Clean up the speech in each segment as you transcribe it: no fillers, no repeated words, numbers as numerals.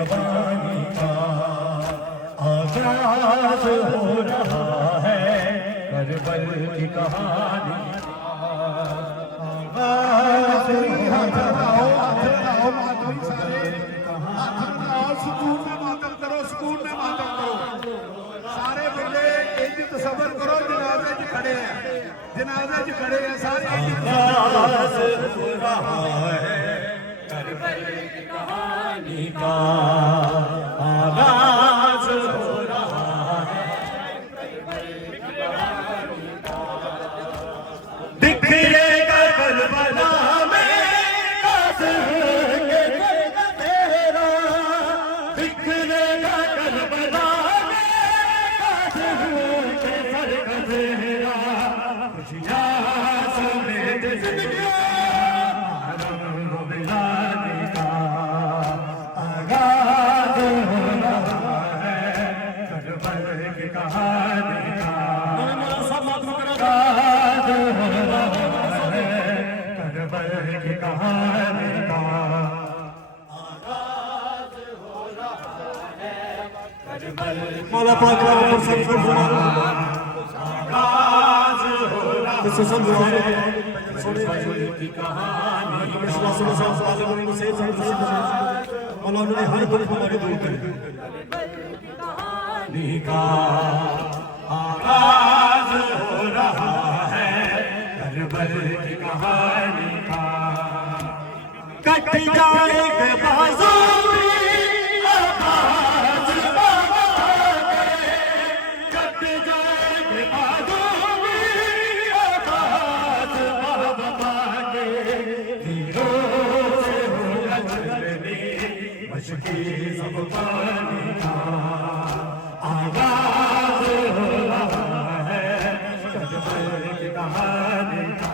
जवानी का आगाज हो रहा है, करबल की कहानी आगाज हो रहा है। सुकून में मातम करो, सुकून में मातम करो। सारे बंदे इंज तसव्वुर करो जनाजे च खड़े हैं, जनाजे च खड़े हैं सारे। आगाज हो रहा है, करबल की कहानी का आगाज हो रहा है, करबल की कहानी का। बिखरेगा करबला में कासिम के घर का तेरा, बिखरेगा करबला में कासिम के घर का तेरा। खुशियाँ समेत जिंदगी मिलाने का आगाज हो रहा है, करबल की कहानी का आगाज हो रहा है, करबल की कहानी का आगाज हो रहा है, करबल मौला पाक का फरमान आगाज हो रहा है, करबल की कहानी उन्होंने हर दुख हमारे दूर करे। कहानी का आगाज हो रहा है, करबल की कहानी का। कट जाएगा बाजू आगाज बाबा के, कट जाएगा बाजू आगाज बाबा के। मशकी सब पानी का आगाज हो रहा है, करबल की कहानी का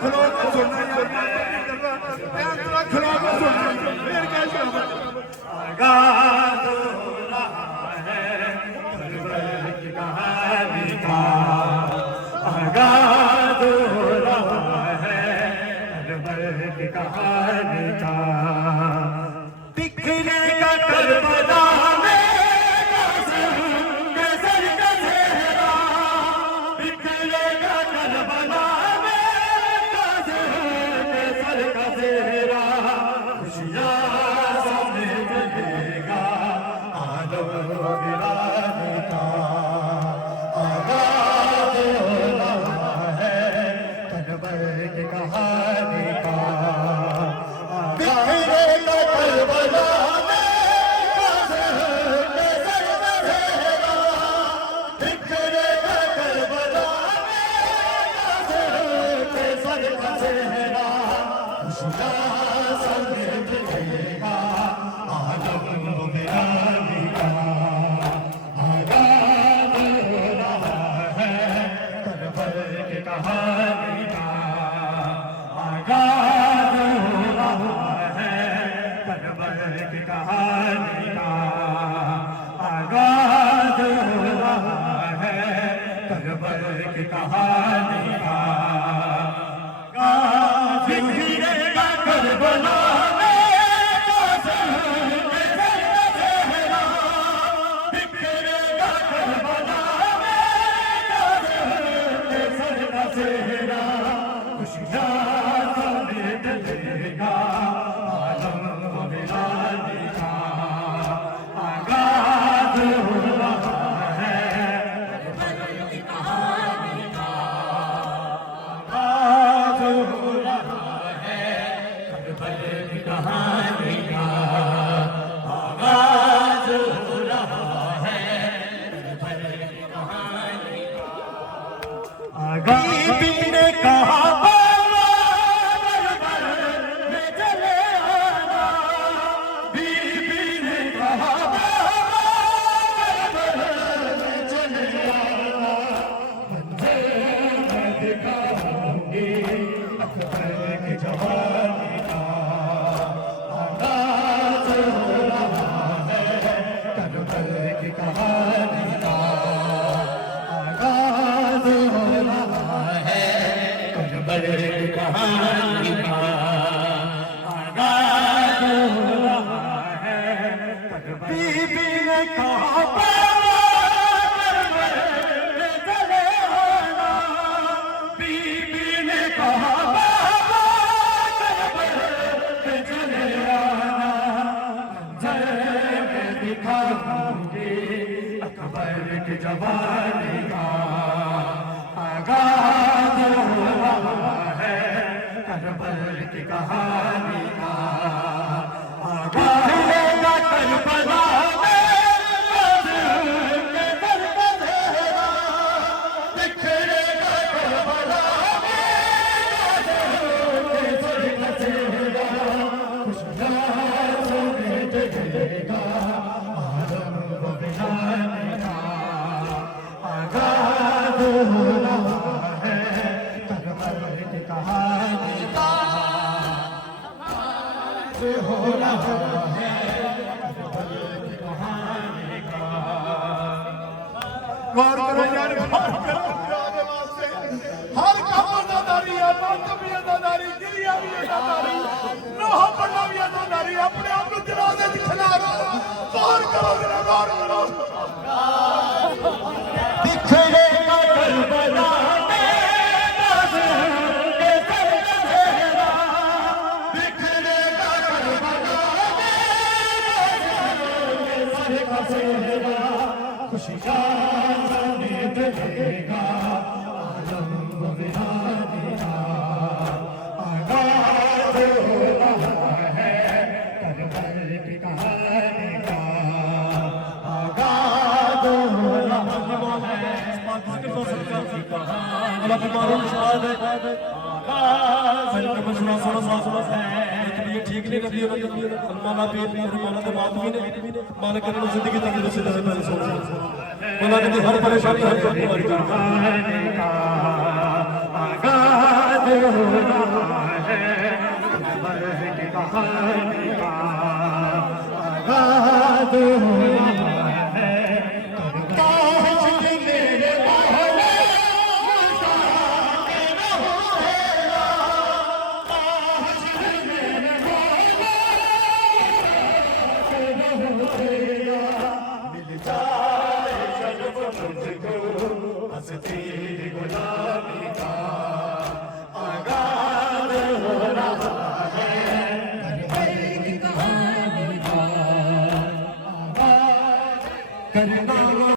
खलो के सुनना यार, खलो के सुनना फिर कैसे आगाज हो रहा है, करबल की कहानी का आगाज हो रहा है, करबल की कहानी का। बिखरेगा करबला में कासिम के सर का चेहरा, बिखरेगा करबला में कासिम के सर का चेहरा। खुशियाँ समेत लेगा आलम गिराने का आगाज हो रहा है, करबल की कहानी का। बिखरेगा करबला में कासिम के सर का चेहरा, बिखरेगा करबला में कासिम के सर का चेहरा। खुशियाँ समेत लेगा आलम गिराने का आगाज हो रहा है, करबल की कहानी का आगाज हो रहा है, करबल की कहानी का आगाज हो रहा है, करबल की कहानी का। बिखरेगा करबला में कासिम के सर का चेहरा, बिखरेगा करबला में कासिम के सर का चेहरा। खुशियाँ समेत लेगा आलम गिराने का आगाज हो रहा है, करबल की कहानी का अकबर की जवानी का आगाज हो रहा है, करबल की कहानी का आगाज होगा करबला में, के करबला बिखरेगा करबला में, के सरकसेगा खुशहाल समेट देगा आलम व बिहाने का आगाज हो रहा है, करबल की कहानी का आगाज हो रहा है, करबल की कहानी का। गौर करो यार, गौर करो आगे वास्ते हर काम अदादारी है, बात भी अदादारी, गिरिया भी अदादारी, नोहा पढ़ना भी अदादारी, अपने आप को जनाजे च खिलारो। गौर करो जरा, गौर करो। बिखरेगा करबला में, के सरकसेगा, बिखरेगा करबला में, के सरकसेगा खुशियाँ समेट देगा आलम व बिहाने का आगाज हो रहा है, करबल की कहानी का आगाज हो रहा है, अल्लाह की मारूम शाद है सैयद मशहूर सुनो है ये ठीक नहीं नबी अल्लाह पे माना तो बात भी नहीं मालिक ने जिंदगी तक से पहले सोच बोला कि हर परेशानी हर दुख हमारी कहानी का आगाज हो रहा है, करबल की कहानी का आगाज हो रहा है, काश कि मेरे मौला मुसाफिर होएगा, काश कि मेरे मौला मुसाफिर होएगा, मिल जाए जब मुझको हंसती गुलाबी का आगाज हो रहा है, करबल की कहानी का आगाज करना